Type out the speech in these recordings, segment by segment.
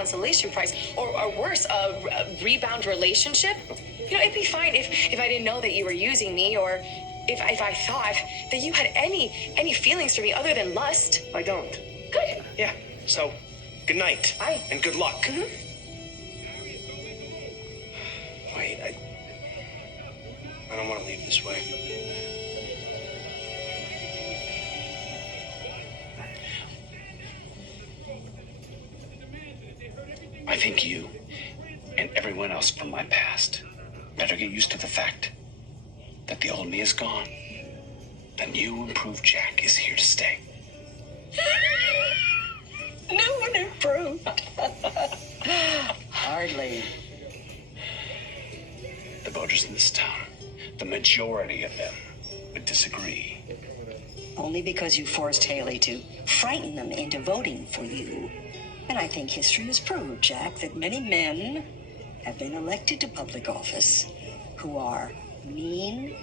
consolation prize, or worse, a rebound relationship. You know, it'd be fine if I didn't know that you were using me, or if I thought that you had any feelings for me other than lust. I don't. Good. Yeah, so good night. Bye. And good luck. Mm-hmm. Wait, I don't want to leave this way. I think you and everyone else from my past better get used to the fact that the old me is gone. The new improved Jack is here to stay. New and improved. Hardly. The voters in this town, the majority of them, would disagree. Only because you forced Haley to frighten them into voting for you. And I think history has proved, Jack, that many men have been elected to public office who are mean,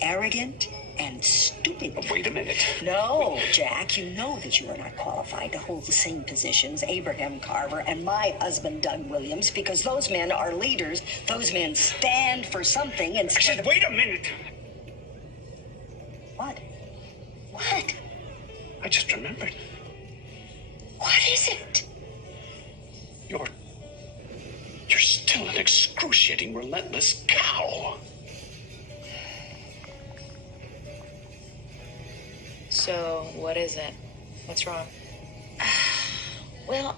arrogant, and stupid. But wait a minute. No, Jack, you know that you are not qualified to hold the same positions Abraham Carver and my husband, Doug Williams, because those men are leaders. Those men stand for something I said, wait a minute. What? What? I just remembered. What is it? You're still an excruciating, relentless cow. So, what is it? What's wrong? Well,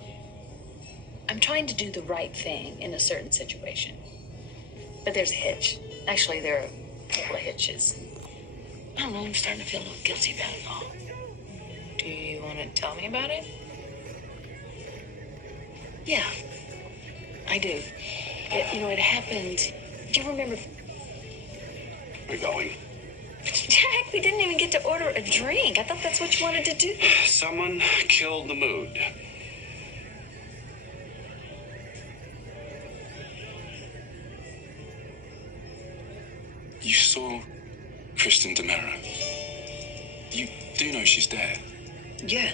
I'm trying to do the right thing in a certain situation. But there's a hitch. Actually, there are a couple of hitches. I don't know, I'm starting to feel a little guilty about it all. Do you want to tell me about it? Yeah, I do. It happened. Do you remember? We're going. Jack, we didn't even get to order a drink. I thought that's what you wanted to do. Someone killed the mood. You saw Kristen DeMera. You do know she's dead. Yeah.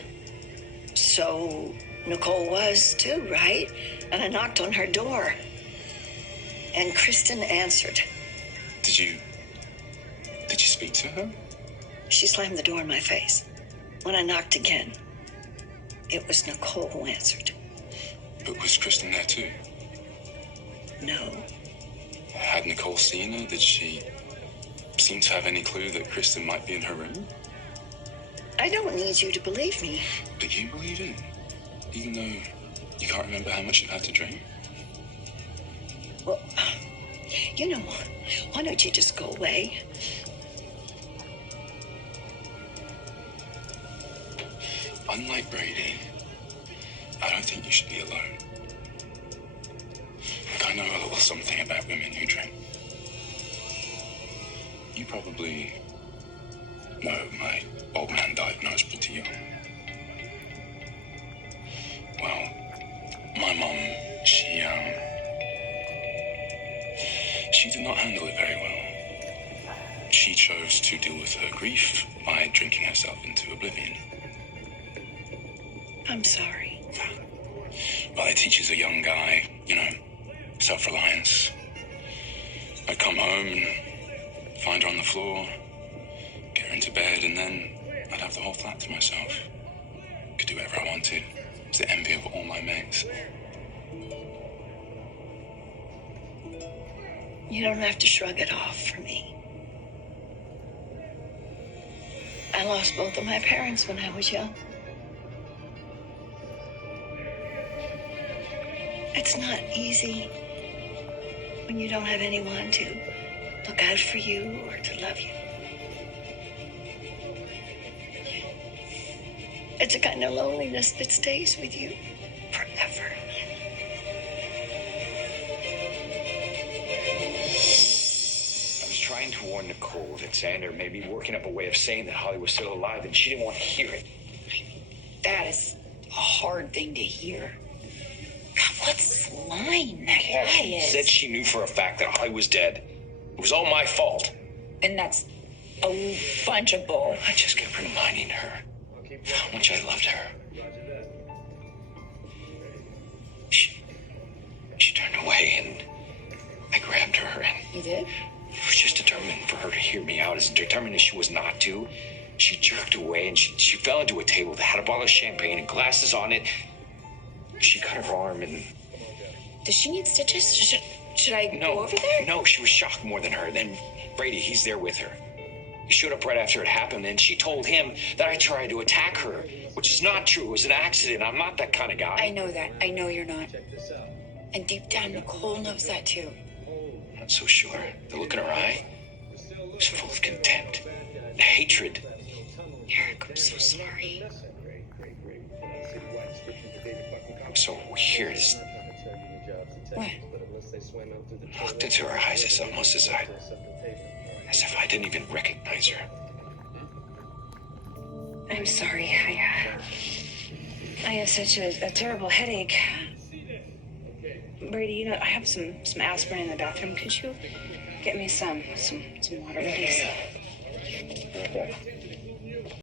So Nicole was too, right? And I knocked on her door. And Kristen answered. Did you speak to her? She slammed the door in my face. When I knocked again, it was Nicole who answered. But was Kristen there too? No. Had Nicole seen her? Did she seem to have any clue that Kristen might be in her room? I don't need you to believe me. But you believe it? Even though you can't remember how much you've had to drink? Well, why don't you just go away? Unlike Brady, I don't think you should be alone. Look, I know a little something about women who drink. You probably know my old man died when I was pretty young. Well, my mom, she did not handle it very well. She chose to deal with her grief by drinking herself into oblivion. I'm sorry. Well, it teaches a young guy, self-reliance. I'd come home and find her on the floor, get her into bed, and then I'd have the whole flat to myself. Could do whatever I wanted. It was the envy of all my mates. You don't have to shrug it off for me. I lost both of my parents when I was young. It's not easy when you don't have anyone to look out for you or to love you. It's a kind of loneliness that stays with you forever. I was trying to warn Nicole that Xander may be working up a way of saying that Holly was still alive, and she didn't want to hear it. That is a hard thing to hear. God, what slime that guy She is. said she knew for a fact that Holly was dead. It was all my fault. And that's a bunch of bull. I just kept reminding her how much I loved her. She did? I was just determined for her to hear me out, as determined as she was not to. She jerked away and she fell into a table that had a bottle of champagne and glasses on it. She cut her arm and... Does she need stitches? Should I No, go over there? no, she was shocked more than her. Then Brady, he's there with her. He showed up right after it happened, and she told him that I tried to attack her, which is not true. It was an accident. I'm not that kind of guy. I know that. I know you're not. And deep down, Nicole knows that too. I'm not so sure. The look in her eye was full of contempt and hatred. Eric, I'm so sorry. It was so weird. What? I looked into her eyes as almost as if I didn't even recognize her. I'm sorry. I have such a terrible headache. Brady, you know, I have some aspirin in the bathroom. Could you get me some water, please?